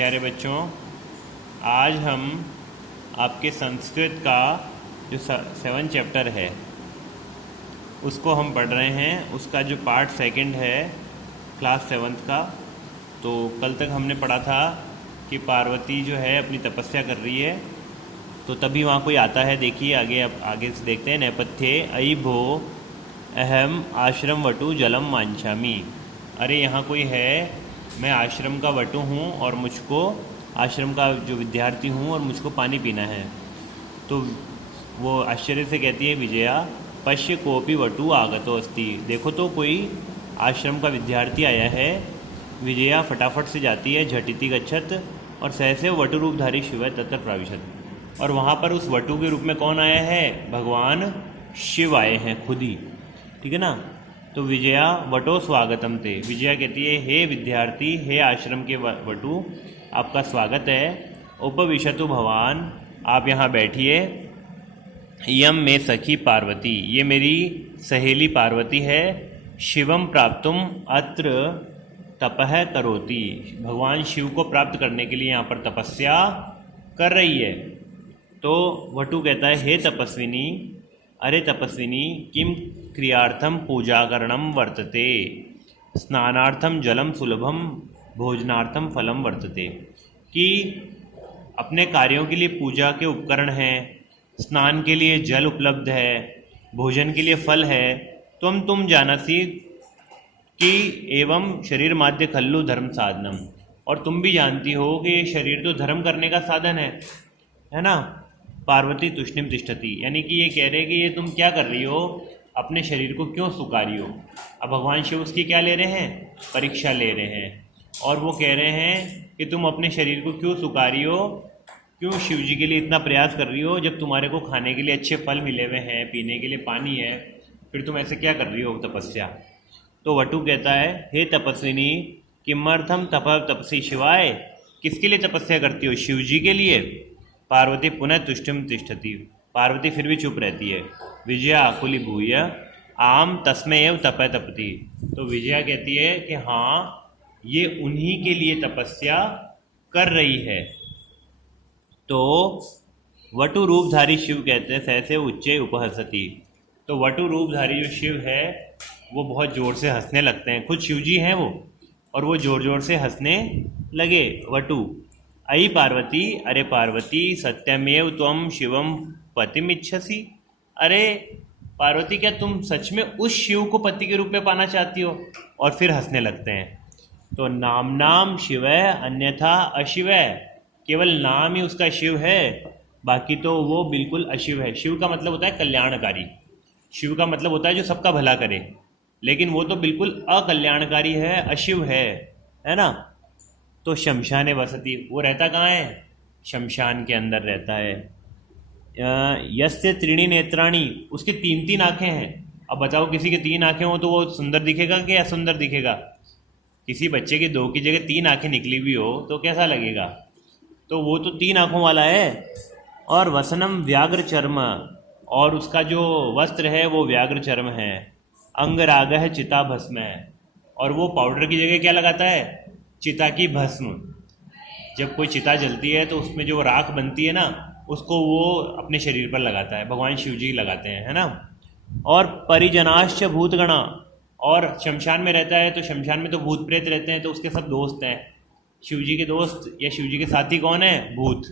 प्यारे बच्चों, आज हम आपके संस्कृत का जो 7 चैप्टर है उसको हम पढ़ रहे हैं। उसका जो पार्ट 2 है क्लास 7 का। तो कल तक हमने पढ़ा था कि पार्वती जो है अपनी तपस्या कर रही है, तो तभी वहाँ कोई आता है। देखिए आगे, अब आगे से देखते हैं। नेपथ्ये अयि भो अहम आश्रम वटु जलम वांछामि। अरे यहाँ कोई है, मैं आश्रम का वटु हूँ और मुझको आश्रम का जो विद्यार्थी हूँ और मुझको पानी पीना है। तो वो आश्चर्य से कहती है विजया, पश्य कोपी वटु आगतो अस्ति। देखो तो कोई आश्रम का विद्यार्थी आया है। विजया फटाफट से जाती है, झटिति गच्छत, और सहसे वटु रूपधारी शिव तत्र प्राविशत। और वहाँ पर उस वटु के रूप में कौन आया है? भगवान शिव आए हैं खुद ही, ठीक है ना। तो विजया वटो स्वागतम ते। विजया कहती है, हे विद्यार्थी, हे आश्रम के वटु, आपका स्वागत है। उपविशतु भवान, आप यहाँ बैठिए। यम में सखी पार्वती, ये मेरी सहेली पार्वती है। शिवम प्राप्तुम अत्र तपः करोति, भगवान शिव को प्राप्त करने के लिए यहाँ पर तपस्या कर रही है। तो वटु कहता है, हे तपस्विनी, अरे तपस्विनी, किम क्रियार्थम पूजाकरणम वर्तते, स्नानार्थम जलम सुलभम, भोजनार्थम फलम वर्तते। कि अपने कार्यों के लिए पूजा के उपकरण हैं, स्नान के लिए जल उपलब्ध है, भोजन के लिए फल है। तुम जानसी कि एवं शरीर माध्य खल्लु धर्म साधनम, और तुम भी जानती हो कि ये शरीर तो धर्म करने का साधन है ना। पार्वती तुष्णिम तिष्ठति, यानी कि ये कह रहे हैं कि ये तुम क्या कर रही हो, अपने शरीर को क्यों सुखा रही हो। अब भगवान शिव उसकी क्या ले रहे हैं? परीक्षा ले रहे हैं। और वो कह रहे हैं कि तुम अपने शरीर को क्यों सुखा रही हो, क्यों शिव जी के लिए इतना प्रयास कर रही हो, जब तुम्हारे को खाने के लिए अच्छे फल मिले हुए हैं, पीने के लिए पानी है, फिर तुम ऐसे क्या कर रही हो तपस्या। तो वटु कहता है, हे तपस्विनी, किमर्थम तपसी शिवाय, किसके लिए तपस्या करती हो? शिव जी के लिए। पार्वती पुनः तुष्टिम तिष्ठति, पार्वती फिर भी चुप रहती है। विजया आकुली भूय आम तस्मै एव तपय तपति। तो विजया कहती है कि हाँ, ये उन्हीं के लिए तपस्या कर रही है। तो वटु रूपधारी शिव कहते हैं, सहसे उच्चे उपहसति। तो वटु रूपधारी जो शिव है वो बहुत ज़ोर से हंसने लगते हैं। खुद शिव जी हैं वो, और वो ज़ोर ज़ोर से हंसने लगे। वटु अयि पार्वती, अरे पार्वती, सत्यमेव त्वं शिवम पतिमिच्छसि। अरे पार्वती, क्या तुम सच में उस शिव को पति के रूप में पाना चाहती हो? और फिर हंसने लगते हैं। तो नाम शिवय अन्यथा अशिवय, केवल नाम ही उसका शिव है, बाकी तो वो बिल्कुल अशिव है। शिव का मतलब होता है कल्याणकारी, शिव का मतलब होता है जो सबका भला करे, लेकिन वो तो बिल्कुल अकल्याणकारी है, अशिव है ना। तो शमशान वसति, वो रहता कहाँ है? शमशान के अंदर रहता है। यस्य त्रीणि नेत्राणि, उसकी 3 आँखें हैं। अब बताओ, किसी के 3 आँखें हो तो वो सुंदर दिखेगा कि असुंदर दिखेगा? किसी बच्चे के 2 की जगह 3 आँखें निकली हुई हो तो कैसा लगेगा? तो वो तो 3 आँखों वाला है। और वसनम व्याघ्र चर्म, और उसका जो वस्त्र है वो व्याघ्र चर्म है। अंगरागह चिता भस्म है, और वो पाउडर की जगह क्या लगाता है? चिता की भस्म। जब कोई चिता जलती है तो उसमें जो राख बनती है ना, उसको वो अपने शरीर पर लगाता है। भगवान शिव जी लगाते हैं, है ना। और परिजनाश्च भूतगणा, और शमशान में रहता है तो शमशान में तो भूत प्रेत रहते हैं, तो उसके सब दोस्त हैं। शिव जी के दोस्त या शिव जी के साथी कौन है? भूत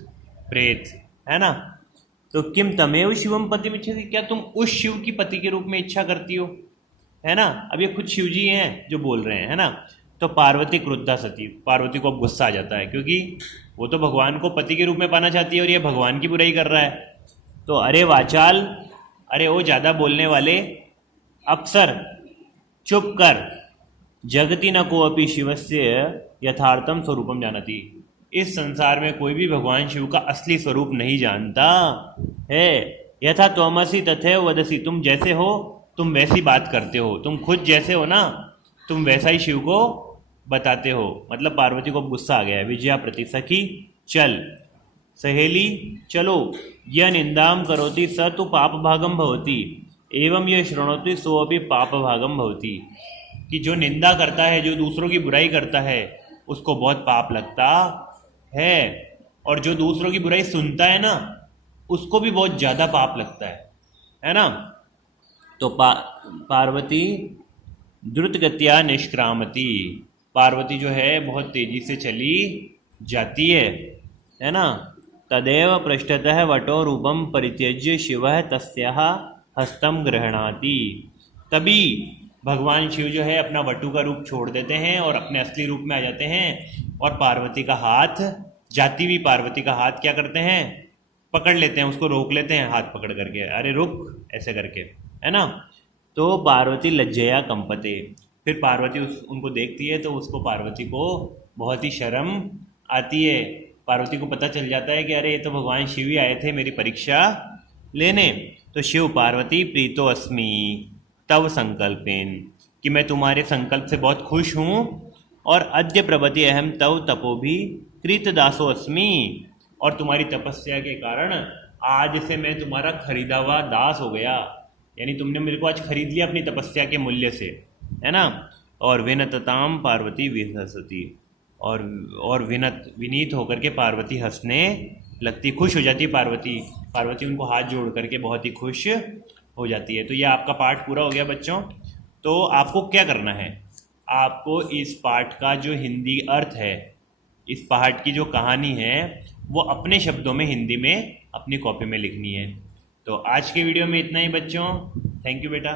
प्रेत, है ना। तो किम तमेव शिवम पतिमिच्छति, क्या तुम उस शिव की पति के रूप में इच्छा करती हो, है ना। अब ये खुद शिव जी हैं जो बोल रहे हैं, है ना। तो पार्वती क्रुद्धा सती, पार्वती को अब गुस्सा आ जाता है, क्योंकि वो तो भगवान को पति के रूप में पाना चाहती है और ये भगवान की बुराई कर रहा है। तो अरे वाचाल, अरे ओ ज़्यादा बोलने वाले अप्सर, चुप कर। जगति न कोऽपि शिवस्य यथार्थम स्वरूपम जानति, इस संसार में कोई भी भगवान शिव का असली स्वरूप नहीं जानता है। यथा त्वमसि तथैव वदसि, तुम जैसे हो तुम वैसी बात करते हो, तुम खुद जैसे हो ना, तुम वैसा ही शिव को बताते हो। मतलब पार्वती को गुस्सा आ गया है। विजया प्रति सखी, चल सहेली चलो, यह निंदाम करोति स तु पाप भागम भवति, एवं यह शृणोति सो अपि पाप भागम भवति। कि जो निंदा करता है, जो दूसरों की बुराई करता है, उसको बहुत पाप लगता है, और जो दूसरों की बुराई सुनता है ना उसको भी बहुत ज़्यादा पाप लगता है ना। तो पार्वती द्रुतगत्या निष्क्रामती, पार्वती जो है बहुत तेजी से चली जाती है ना। तदेव पृष्ठतः वटो रूपम परित्यज्य शिवः तस्याः हस्तम गृह्णाति, तभी भगवान शिव जो है अपना वटु का रूप छोड़ देते हैं और अपने असली रूप में आ जाते हैं, और पार्वती का हाथ, जाती हुई पार्वती का हाथ क्या करते हैं, पकड़ लेते हैं, उसको रोक लेते हैं हाथ पकड़ करके, अरे रुक ऐसे करके, है ना। तो पार्वती लज्जया कंपते, फिर पार्वती उनको देखती है तो उसको, पार्वती को बहुत ही शर्म आती है। पार्वती को पता चल जाता है कि अरे ये तो भगवान शिव ही आए थे मेरी परीक्षा लेने। तो शिव पार्वती प्रीतो अस्मि तव संकल्पेन, कि मैं तुम्हारे संकल्प से बहुत खुश हूँ, और अद्य प्रभति अहम तव तपोभि कृतदासो अस्मि, और तुम्हारी तपस्या के कारण आज से मैं तुम्हारा खरीदा हुआ दास हो गया, यानी तुमने मेरे को आज खरीद लिया अपनी तपस्या के मूल्य से, है ना। और विनतताम पार्वती विहसती, और विनीत होकर के पार्वती हंसने लगती, खुश हो जाती है पार्वती। पार्वती उनको हाथ जोड़ करके बहुत ही खुश हो जाती है। तो ये आपका पाठ पूरा हो गया बच्चों। तो आपको क्या करना है, आपको इस पाठ का जो हिंदी अर्थ है, इस पाठ की जो कहानी है, वो अपने शब्दों में हिंदी में अपनी कॉपी में लिखनी है। तो आज के वीडियो में इतना ही बच्चों। थैंक यू बेटा।